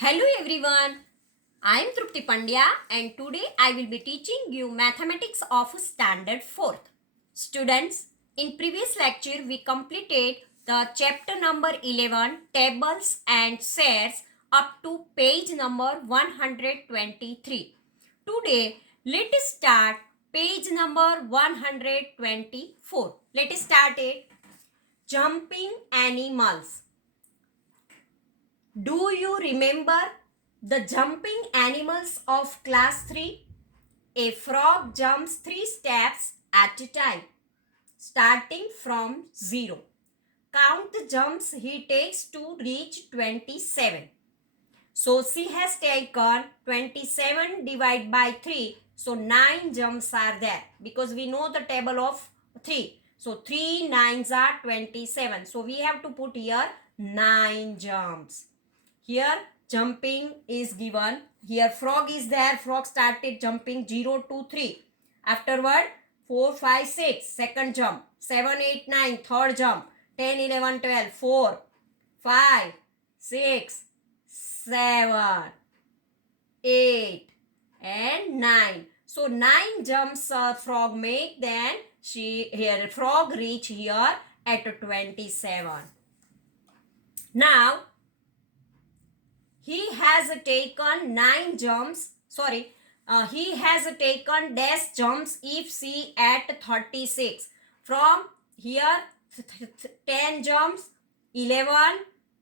Hello everyone, I am Trupti Pandya and today I will be teaching you mathematics of standard 4th. Students, in previous lecture we completed the chapter number 11 tables and shares up to page number 123. Today let us start page number 124. Let us start it. Jumping animals. Do you remember the jumping animals of class 3? A frog jumps 3 steps at a time, starting from 0. Count the jumps he takes to reach 27. So she has taken 27 divided by 3. So 9 jumps are there because we know the table of 3. So 3 nines are 27. So we have to put here 9 jumps. Here jumping is given. Here frog is there. Frog started jumping 0 to 3. Afterward 4, 5, 6. Second jump. 7, 8, 9. Third jump. 10, 11, 12. 4, 5, 6, 7, 8 and 9. So 9 jumps frog make. Then here frog reach here at 27. Now he has taken 9 jumps. He has taken dash jumps if she at 36. From here 10 jumps, 11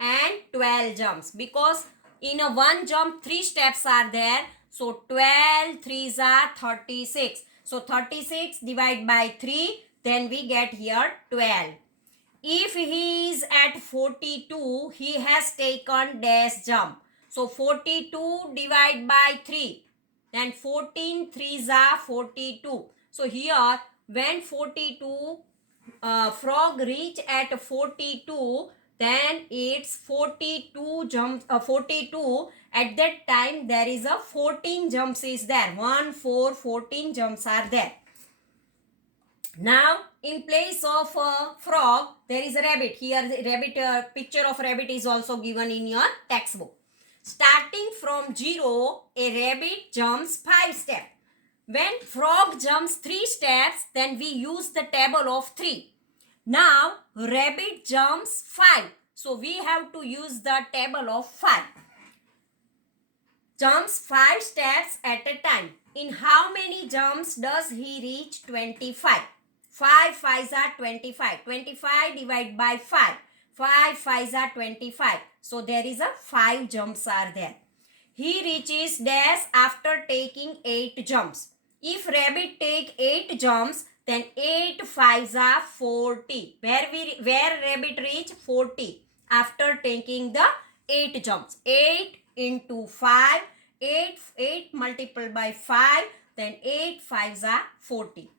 and 12 jumps. Because in a one jump 3 steps are there. So 12 3s are 36. So 36 divided by 3. Then we get here 12. If he is at 42, he has taken dash jump. So 42 divided by 3. Then 14 3s are 42. So here when 42 frog reach at 42, then it's 42 jumps 42. At that time there is a 14 jumps is there. 1 4 14 jumps are there. Now in place of frog there is a rabbit. Here the rabbit picture of rabbit is also given in your textbook. Starting from 0, a rabbit jumps 5 steps. When frog jumps 3 steps, then we use the table of 3. Now rabbit jumps 5. So we have to use the table of 5. Jumps 5 steps at a time. In how many jumps does he reach 25? 5 5s are 25. 25 divided by 5. 5 5s are 25. So there is a 5 jumps are there. He reaches dash after taking 8 jumps. If rabbit take 8 jumps, then 8 5s are 40. Where rabbit reach 40 after taking the 8 jumps. 8 into 5. 8 multiplied by 5. Then 8 5s are 40.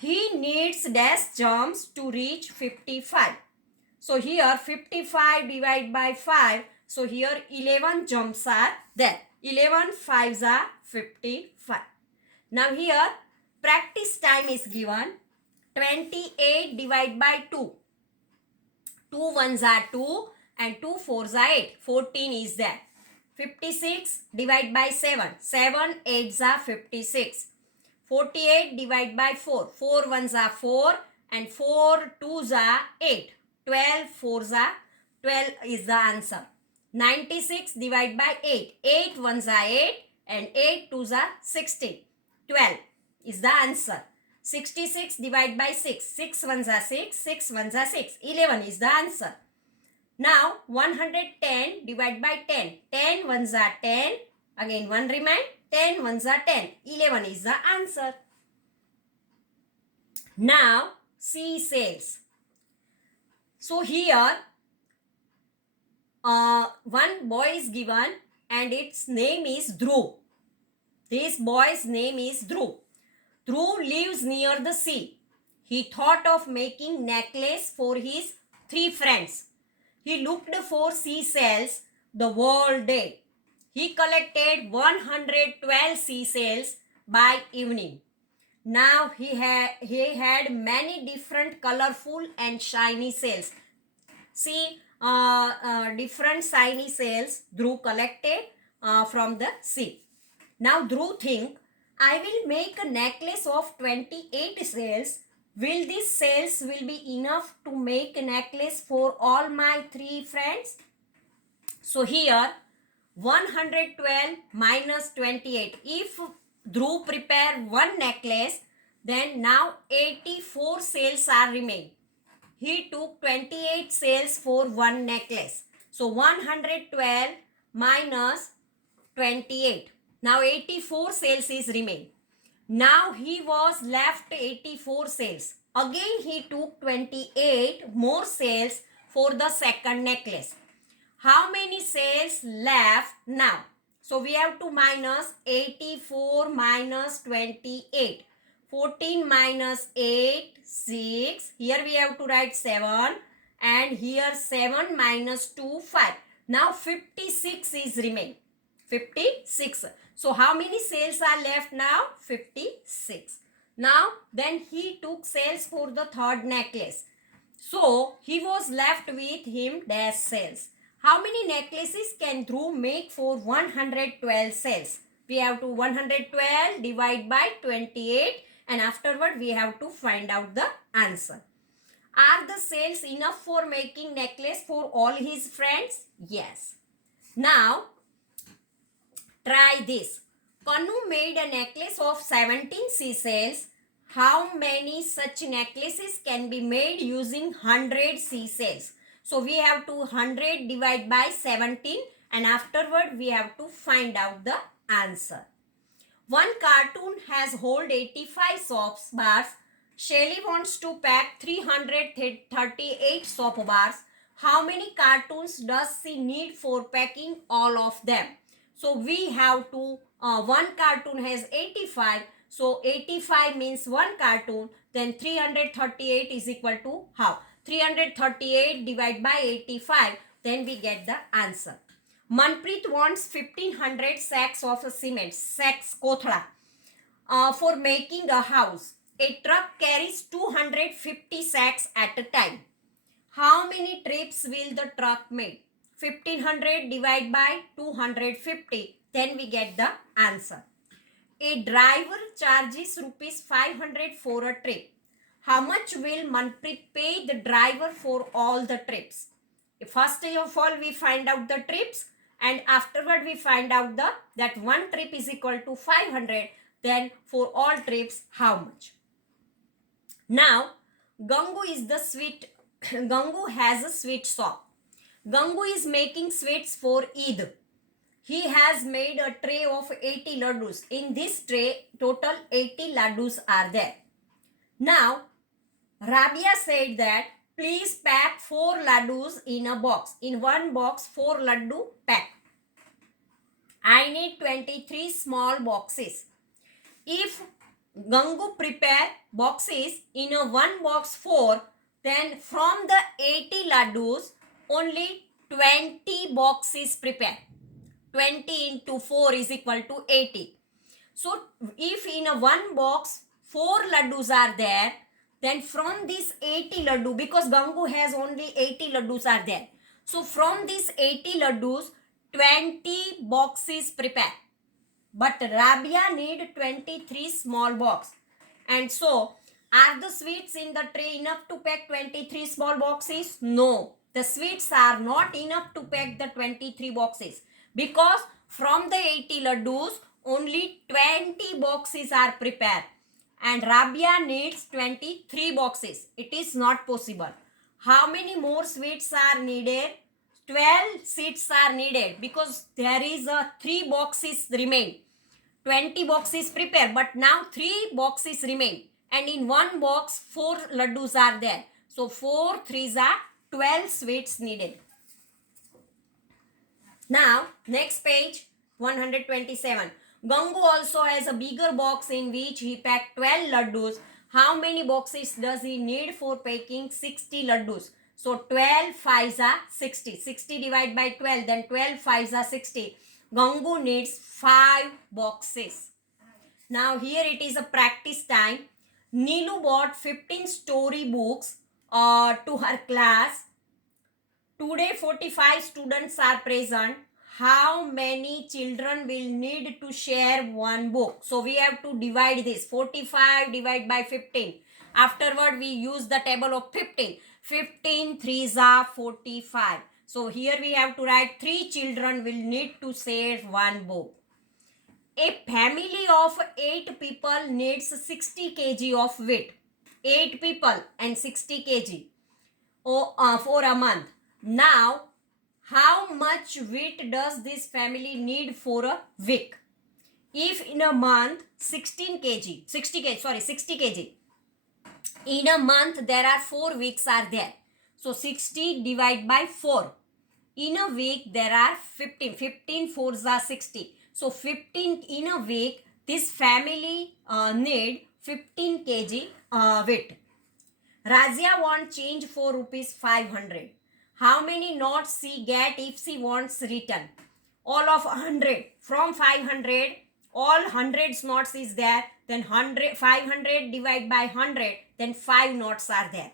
He needs dash jumps to reach 55. So here 55 divided by 5. So here 11 jumps are there. 11 5s are 55. Now here practice time is given. 28 divided by 2. 2 1s are 2 and 2 4s are 8. 14 is there. 56 divided by 7. 7 8s are 56. 48 divided by 4. 4 1s are 4 and 4 2s are 8. 12 4s are 12 is the answer. 96 divided by 8. 8 1s are 8 and 8 2s are 16. 12 is the answer. 66 divided by 6. 6 1s are 6. 6 1s are 6. 11 is the answer. Now 110 divided by 10. 10 1s are 10. Again 1 remain. 10 1s are 10. 11 is the answer. Now C cells. So here one boy is given and its name is Dhruv. This boy's name is Dhruv. Dhruv lives near the sea. He thought of making necklace for his 3 friends. He looked for seashells the whole day. He collected 112 seashells by evening. Now he had many different colorful and shiny shells. See, different shiny cells Dhruv collected from the sea. Now Dhruv think, I will make a necklace of 28 cells. Will these cells will be enough to make a necklace for all my 3 friends? So here 112 minus 28. If Dhruv prepare one necklace, then now 84 cells are remain. He took 28 cells for one necklace. So 112 minus 28. Now 84 cells is remain. Now he was left 84 cells. Again he took 28 more cells for the second necklace. How many cells left now? So we have to minus 84 minus 28. 14 minus 8, 6. Here we have to write 7. And here 7 minus 2, 5. Now 56 is remain. 56. So how many cells are left now? 56. Now then he took cells for the third necklace. So he was left with him dash cells. How many necklaces can Dhruv make for 112 cells? We have to 112 divide by 28 and afterward we have to find out the answer. Are the cells enough for making necklace for all his friends? Yes. Now try this. Kanu made a necklace of 17 seashells. How many such necklaces can be made using 100 seashells? So we have to 100 divide by 17 and afterward we have to find out the answer. One cartoon has hold 85 soap bars. Shelly wants to pack 338 soap bars. How many cartoons does she need for packing all of them? So we have to, one cartoon has 85. So 85 means one cartoon. Then 338 is equal to how? 338 divided by 85. Then we get the answer. Manpreet wants 1500 sacks of cement. Sacks kothla. For making a house. A truck carries 250 sacks at a time. How many trips will the truck make? 1500 divided by 250. Then we get the answer. A driver charges rupees 500 for a trip. How much will Manpreet pay the driver for all the trips? First of all, we find out the trips and afterward we find out that one trip is equal to 500. Then for all trips, how much? Now, Gangu has a sweet shop. Gangu is making sweets for Eid. He has made a tray of 80 laddus. In this tray, total 80 laddus are there. Now, Rabia said that please pack 4 laddus in a box. In one box, 4 laddu pack. I need 23 small boxes. If Gangu prepare boxes in a one box 4, then from the 80 laddus, only 20 boxes prepare. 20 into 4 is equal to 80. So if in a one box 4 laddus are there, then from this 80 laddu, because Gangu has only 80 laddus are there. So from these 80 laddus, 20 boxes prepare. But Rabia need 23 small box. And so, are the sweets in the tray enough to pack 23 small boxes? No. The sweets are not enough to pack the 23 boxes. Because from the 80 laddus, only 20 boxes are prepared. And Rabia needs 23 boxes. It is not possible. How many more sweets are needed? 12 seeds are needed because there is a 3 boxes remain. 20 boxes prepare, but now 3 boxes remain. And in one box, 4 laddus are there. So 4 3s are 12 sweets needed. Now, next page, 127. Gangu also has a bigger box in which he packed 12 laddus. How many boxes does he need for packing 60 laddus? So 12 5s are 60. 60 divided by 12, then 12 5s are 60. Gangu needs 5 boxes. Now here it is a practice time. Neelu bought 15 story books to her class. Today 45 students are present. How many children will need to share one book? So we have to divide this. 45 divided by 15. Afterward we use the table of 15. 15 threes are 45. So here we have to write 3 children will need to share one book. A family of 8 people needs 60 kg of wheat. 8 people and 60 kg for a month. Now, how much wheat does this family need for a week? If in a month 60 kg. In a month there are 4 weeks are there. So 60 divided by 4. In a week there are 15. 15 fours are 60. So 15 in a week this family need 15 kg wheat. Razia wants change for rupees 500. How many notes she get if she wants return? All of 100. From 500, all hundreds notes is there. Then 500 divided by 100. Then 5 notes are there.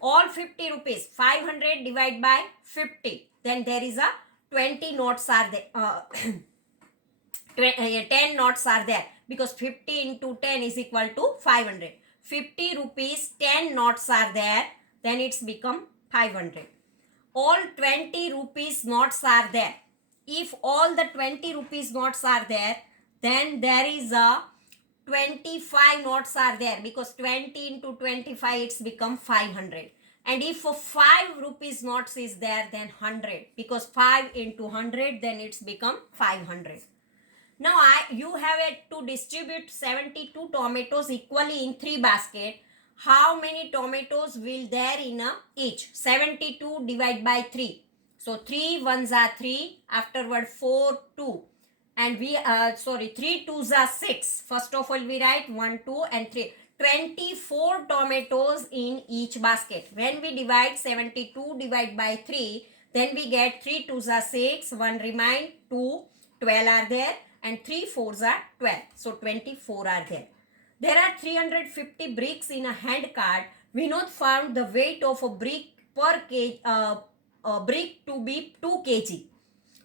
All 50 rupees. 500 divided by 50. Then there is a 20 notes are there. 10 notes are there. Because 50 into 10 is equal to 500. 50 rupees, 10 notes are there, then it's become 500. All 20 rupees notes are there. If all the 20 rupees notes are there, then there is a 25 notes are there, because 20 into 25 it's become 500. And if 5 rupees notes is there, then 100, because 5 into 100 then it's become 500. Now you have to distribute 72 tomatoes equally in 3 baskets. How many tomatoes will there in each? 72 divided by 3. So 3 ones are 3. Afterward 4, 2. And 3 twos are 6. First of all we write 1, 2 and 3. 24 tomatoes in each basket. When we divide 72 divided by 3, then we get 3 twos are 6. 1 remain, 2, 12 are there. And 3 fours are 12. So 24 are there. There are 350 bricks in a hand cart. Vinod found the weight of a brick per brick to be 2 kg.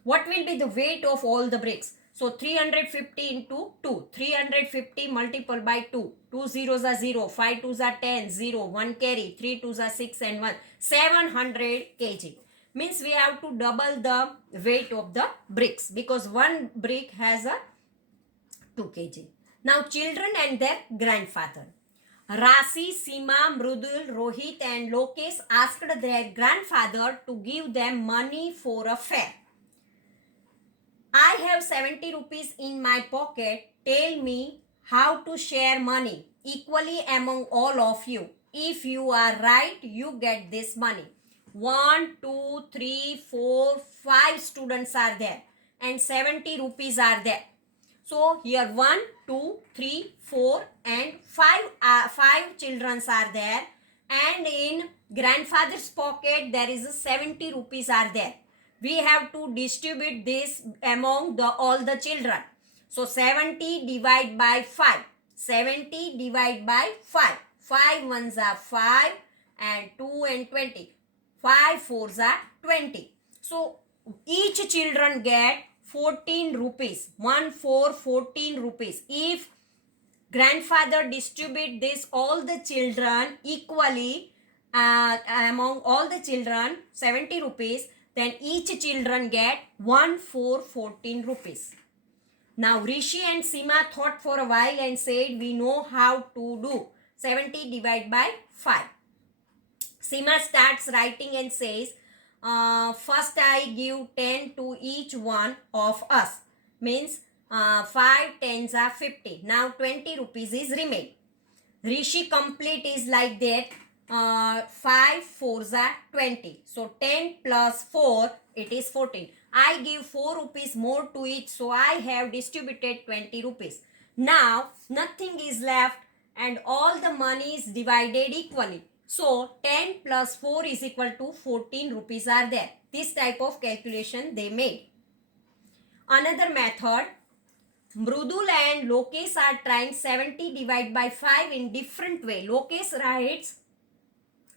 What will be the weight of all the bricks? So 350 into 2. 350 multiplied by 2. 2 zeros are 0. 5 twos are 10. 0. 1 carry. 3 twos are 6 and 1. 700 kg. Means we have to double the weight of the bricks, because one brick has a 2 kg. Now children and their grandfather. Rasi, Seema, Mrudul, Rohit and Lokesh asked their grandfather to give them money for a fare. I have 70 rupees in my pocket. Tell me how to share money equally among all of you. If you are right, you get this money. 1, 2, 3, 4, 5 students are there and 70 rupees are there. So here 1, 2, 3, 4 and 5 children are there, and in grandfather's pocket there is 70 rupees are there. We have to distribute this among all the children. So 70 divided by 5. 70 divided by 5. 5 ones are 5 and 2 and 20. 5 fours are 20. So each children get 14 rupees. 1 4 14 rupees. If grandfather distribute this all the children equally among all the children 70 rupees, then each children get 1 4 14 rupees. Now Rishi and Seema thought for a while and said, we know how to do 70 divided by 5. Seema starts writing and says, first I give 10 to each one of us. Means 5 tens are 50. Now 20 rupees is remain. Rishi complete is like that. 5 fours are 20. So 10 plus 4, it is 14. I give 4 rupees more to each. So I have distributed 20 rupees. Now nothing is left and all the money is divided equally. So 10 plus 4 is equal to 14 rupees are there. This type of calculation they made. Another method, Mrudul and Lokesh are trying 70 divided by 5 in different way. Lokesh writes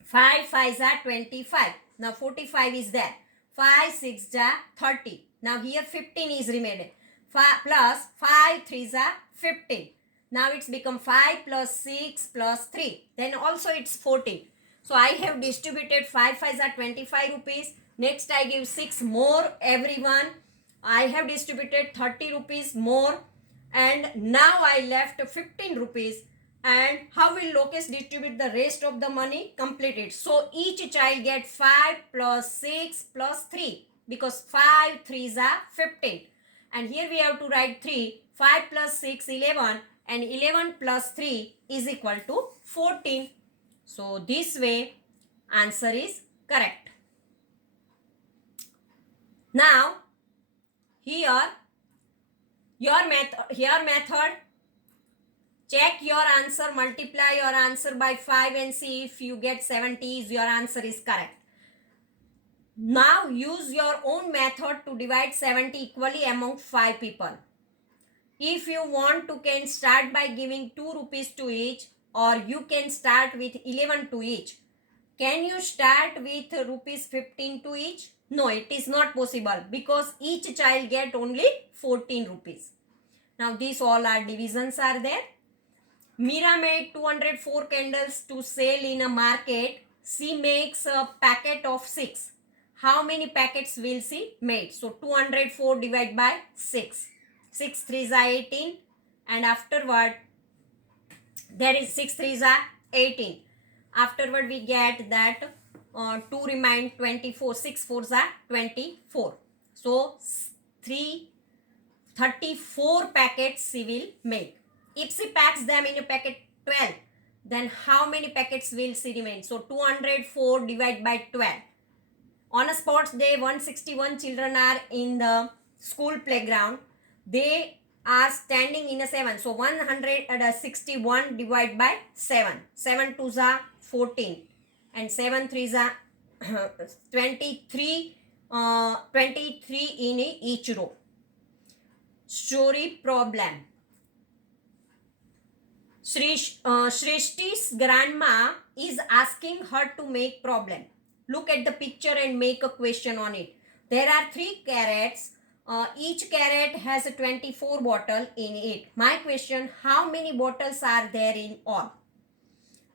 5 5s are 25. Now 45 is there. 5 6 ja 30. Now here 15 is remaining. 5 plus 5 3 ja 15. Now it's become 5 plus 6 plus 3. Then also it's 14. So I have distributed 5 5 are 25 rupees. Next I give 6 more everyone. I have distributed 30 rupees more. And now I left 15 rupees. And how will Lokesh distribute the rest of the money? Complete it. So each child get 5 plus 6 plus 3. Because 5 3s are 15. And here we have to write 3. 5 plus 6 11. And 11 plus 3 is equal to 14. So this way answer is correct. Now here your method, check your answer, multiply your answer by 5 and see if you get 70 your answer is correct. Now use your own method to divide 70 equally among 5 people. If you want to, can start by giving 2 rupees to each, or you can start with 11 to each. Can you start with rupees 15 to each? No, it is not possible because each child get only 14 rupees. Now these all are divisions are there. Meera made 204 candles to sell in a market. She makes a packet of 6. How many packets will she make? So 204 divided by 6. 6 3s are 18, and afterward there is 6 3s are 18. Afterward we get that 2 remain 24. 6 4s are 24. So 34 packets she will make. If she packs them in a packet 12, then how many packets will she remain? So 204 divided by 12. On a sports day, 161 children are in the school playground. They are standing in a 7. So 161 divided by 7. 7 2s are 14. And 7 3s are 23. 23 in each row. Story problem. Shrishti's grandma is asking her to make problem. Look at the picture and make a question on it. There are 3 carrots. Each carrot has a 24 bottle in it. My question, how many bottles are there in all?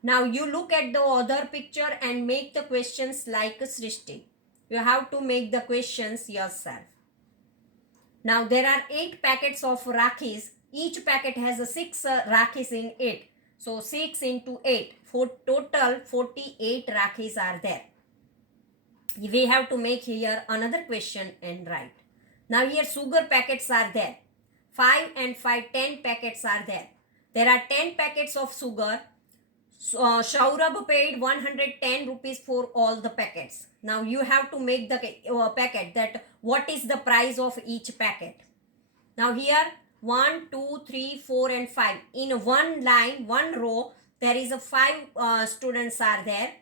Now you look at the other picture and make the questions like Srishti. You have to make the questions yourself. Now there are 8 packets of Rakhis. Each packet has a 6 Rakhis in it. So 6 into 8. For total 48 Rakhis are there. We have to make here another question and write. Now here sugar packets are there. 5 and 5, 10 packets are there. There are 10 packets of sugar. Shaurabh paid 110 rupees for all the packets. Now you have to make the packet that what is the price of each packet. Now here 1, 2, 3, 4 and 5. In one line, one row, there is a 5 students are there.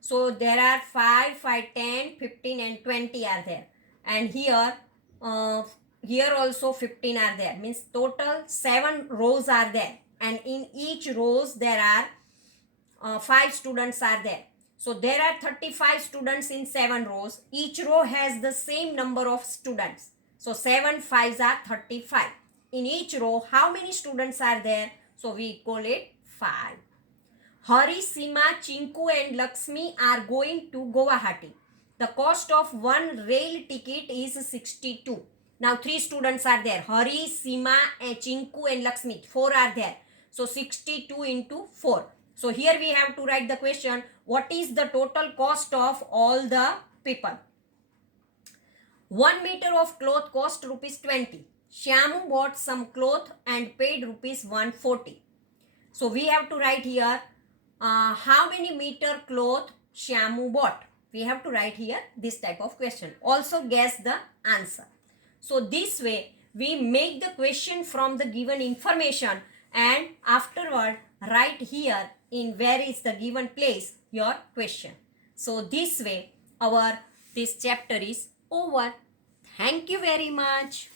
So there are 5, 5, 10, 15 and 20 are there. And here also 15 are there. Means total 7 rows are there. And in each rows there are 5 students are there. So there are 35 students in 7 rows. Each row has the same number of students. So 7 5s are 35. In each row, how many students are there? So we call it 5. Hari, Sima, Chinku and Lakshmi are going to Guwahati. The cost of one rail ticket is 62. Now 3 students are there. Hari, Sima, Chinku and Lakshmi. 4 are there. So 62 into 4. So here we have to write the question. What is the total cost of all the people? 1 meter of cloth cost rupees 20. Shyamu bought some cloth and paid rupees 140. So we have to write here how many meter cloth Shyamu bought. We have to write here this type of question. Also guess the answer. So this way we make the question from the given information and afterward write here in where is the given place your question. So this way this chapter is over. Thank you very much.